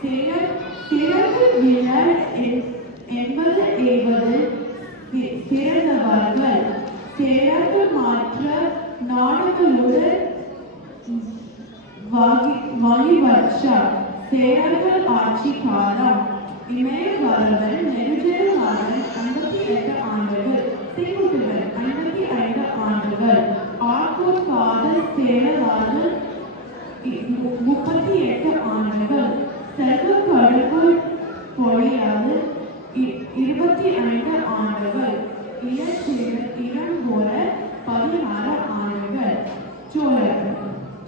சிறகு விழல் என்பது எய்வதில் சிறந்தவர்கள். சிறகு மாற்ற நாடுகளுடன் வழிவற்றார். சேரர்கள் ஆட்சி காலம் இமய வரவல் நெடுஞ்செருவாளன் 58 ஆண்டுகள், செங்குட்டுவன் 55 ஆண்டுகள், ஆக்கூர் காதல் சேரவாளன் 38 ஆண்டுகள், செல்வ கடுகுள் பொழியாது 25 ஆண்டுகள், இளம்போல 16 ஆண்டுகள்.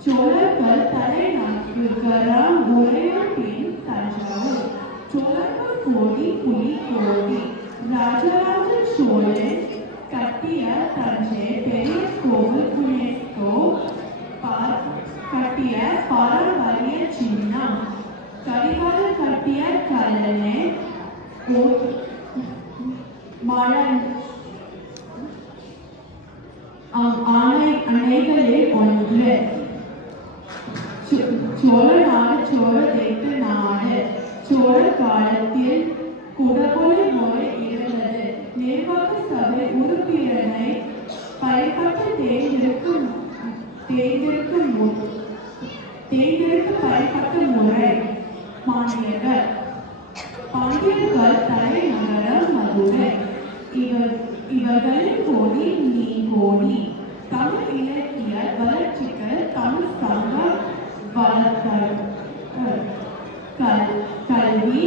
சோழர்கள் தலைநகராம் உரையான் பின் தஞ்சாவூர். சோழர்கள் கோடி புலி கோடி. ராஜராஜ சோழன் கட்டிய தஞ்சை பெரிய கோவில் யுனெஸ்கோ கட்டிய பாரம்பரிய சின்னம். கரிகாலர் கட்டிய கல்லணை அணைகளில் ஒன்று. சோழ நாடு சோழ தேக்க நாடு. சோழ காலத்தில் குடபொழி முறை இருந்தது. நிர்வாக சபை உறுப்பினரை பயன்பட்ட தேர்ந்தெடுக்க பயன்பட்ட முறை. பாண்டியர்கள் தலைநகரம் மதுரை. இவர்களின் கோடி நீ கோடி. தமிழ் இலக்கிய வளர்ச்சிக்கு தமிழ் சங்க கல்வி,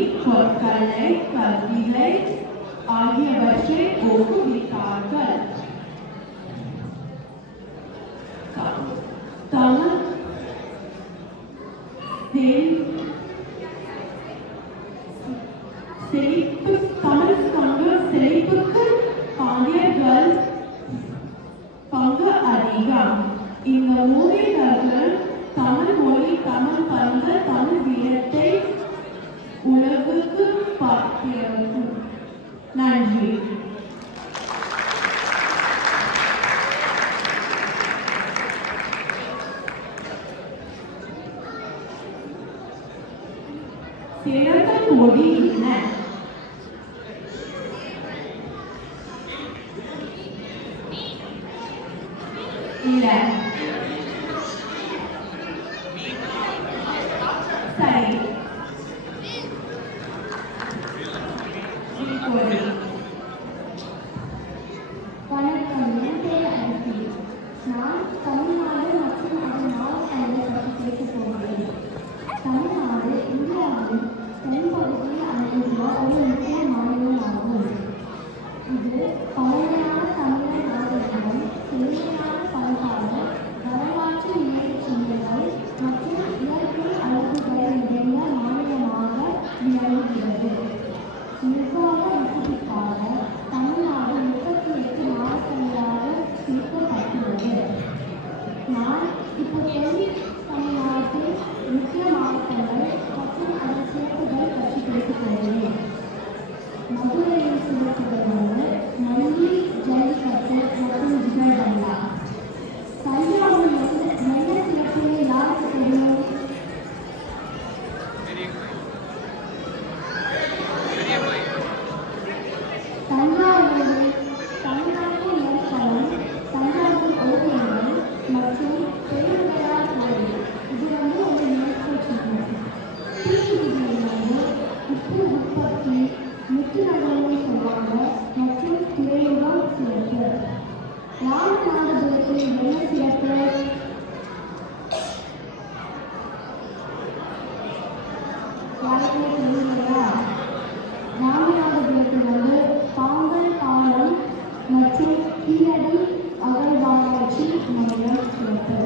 கலை, கவிதை ஆகியவற்றை ஊக்குவித்தார்கள். தமிழ் சங்க செழிப்புக்கு பாண்டியர்கள் பங்கு அதிகம். இந்த மூவியர்கள் தமிழ் மொழி, தமிழ் பண்பு, தமிழ் வீரத்தை உலகுக்கு பார்க்கிறது. நன்றி. சேரர்கள் மொழி என்ன? இல்லை. சரி. வணக்கம், என் பேர் அரிசி. நான் தமிழ்நாடு மற்றும் அதன் மாவட்டங்களை பற்றி பேசப் போகிறேன். தமிழ்நாடு இந்தியாவின் தென்பகுதியில் அமைந்துள்ள ஒரு முக்கிய மாநிலமாகும். இது பழமையான தமிழர் நாகரிகம், செழுமையான பண்பாடு, வரலாற்று நினைவுச் சின்னங்கள் மற்றும் இயற்கை அழகுகள் நிறைந்த மாநிலமாக விளங்குகிறது. நிர்வாக வசதிக்காக தமிழ்நாடு 38 மாவட்டங்களாக பிரிக்கப்பட்டுள்ளது. நான் இப்போது தமிழ்நாட்டில் முக்கிய மாவட்டங்கள் மற்றும் அதன் சிறப்புகள் பற்றி பேசப் போகிறேன். மதுரையின் சிறப்புகள் வந்து நந்தி, ஜல்லிக்கட்டு மற்றும் ஜிகர்தண்டா. தஞ்சாவூர் என்ன சிறப்புன்னு யாருக்கு தெரியும்? தஞ்சாவூரில் தமிழ்நாட்டின் நெற்களம், தஞ்சாவூர் ஓவியங்கள் மற்றும் பெரும்பெயர் கோயில். இது வந்து ஒரு யுனெஸ்கோ சின்னம். தீக்குதியில் வந்து உப்பு உற்பத்தி, முத்துநகர்னு சொல்லுவாங்க மற்றும் திரையுகம் சிறப்பு. ராமநாதபுரத்தில் என்ன சிறப்பு? யாருக்குமே தெரியலையா? ராமநாதபுரத்தில் வந்து பாம்பன் பாலம் மற்றும் கீழடி அகழ்வாராய்ச்சி மையம் சிறப்பு.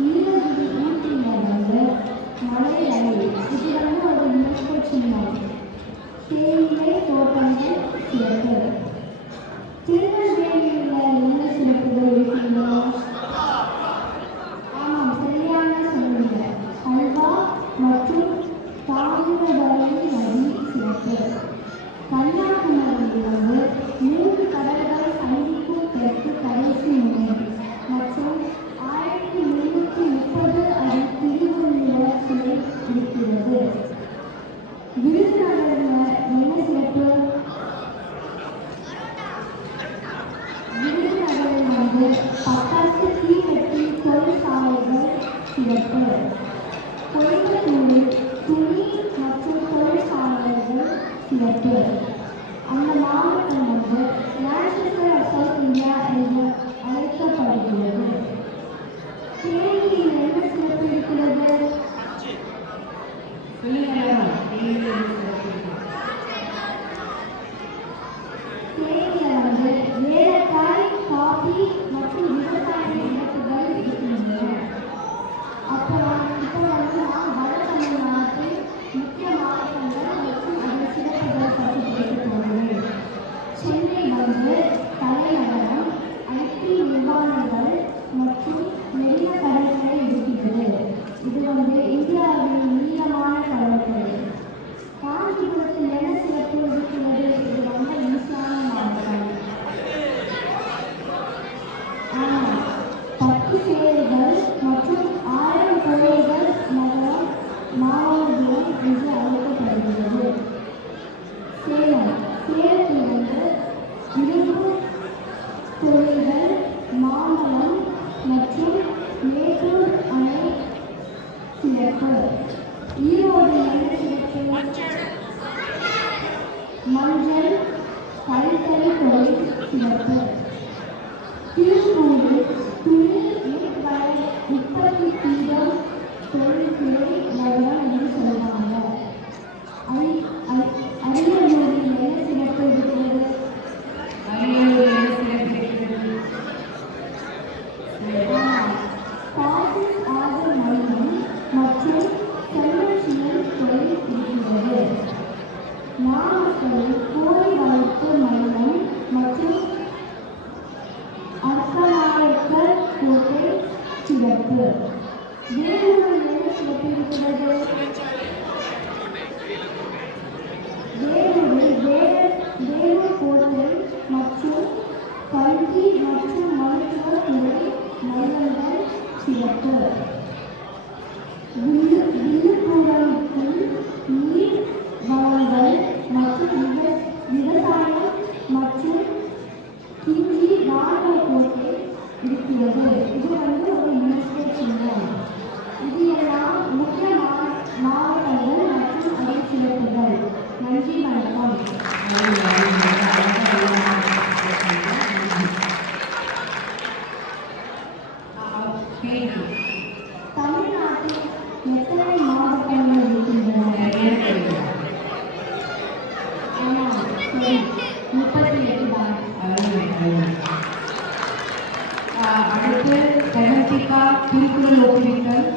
நீலகிரி ஊட்டியில் வந்து மலை ரயில். இது வந்து ஒரு யுனெஸ்கோ சின்னம். தேயிலை தோட்டங்கள் சிறப்பு. திருநெல்வேலியில் என்ன சிறப்புகள் இருக்கின்றன? ஆமாம், சரியான சொன்னீங்க. அல்வா மற்றும் தாமிரபரணி நதி சிறப்பு. கன்னியாகுமரியில் வந்து 3 கடல்கள் சந்திக்கும் தெற்கு கடைசி முனை மற்றும் 1330 அடி திருவள்ளுவர் சிலை இருக்கிறது. சொல்லுங்க எல்லாரும். நீங்களே சிறப்பிக்கிறீங்க. தேயிலை வந்து ஏலக்காய், காபி மற்றும் விவசாய இனத்துகள் இருக்கின்றன. அப்புறம் இப்போ வந்து நான் வட தமிழ்நாட்டில் முக்கிய மாவட்டங்கள் மற்றும் அதன் சிறப்புகள் பற்றி பேச போகிறேன். சென்னை வந்து தலைநகரம், ஐடி நிறுவனங்கள் மற்றும் நிறைய கடற்கரை இருக்கிறது. இது வந்து இந்தியாவின் நீளமான கடற்கரை. காஞ்சிபுரத்தில் என்ன சிறப்பு இருக்கிறது? இது ரொம்ப ஈஸியான மாவட்டம். பட்டு சேலைகள் மற்றும் 1000 கோயில்கள் நகரம் மாவட்டம் என்று அழைக்கப்படுகிறது. சேலம் சேலத்தில் வந்து இரும்பு தொழில்கள், மாம்பழம் மற்றும் மேட்டூர் அணை சிறப்பு. ஈரோடு என்ன சிறப்பு? மஞ்சள் கைத்தறி தொழில் சிறப்பு. திருப்பூரில் துணி நூற்பாலை உற்பத்தி பீடம் தொழில்துறை நகரம் என்று சொல்லுவாங்க. அரியலூரில் என்ன சிறப்பு இருக்கிறது? அரியலூர் என்ன சிறப்பு இருக்கிறது? பாசிஸ் ஆதர் மையம் மற்றும் செல்லச்சியல் தொழில் இருக்கிறது. நாமக்கல்லில் கோழி வளர்ப்பு மையம் மற்றும் அர்த்தநாயக்கர் கோட்டை சிறப்பு. வேலூரில் என்ன சிறப்பு இருக்கிறது? வேலூரில் வேலூர் கோட்டை மற்றும் கல்வி மற்றும் மருத்துவத்துறை மையங்கள் சிறப்பு. விழுப்புரத்தில் நீர் வளங்கள் மற்றும் விவசாயம் மற்றும் கிஞ்சி ராணுவ கோட்டை இருக்கிறது. இது வந்து ஒரு யுனெஸ்கோ சின்னம். இது எல்லாம் முக்கிய மாவட்டங்கள் மற்றும் அதன் சிறப்புகள். நன்றி, வணக்கம். தமிழ்நாட்டில் எத்தனை மாவட்டங்கள் இருக்கின்றன? சரி, 38 தான். அடுத்து திருக்குறள் ஒப்புவித்தல்.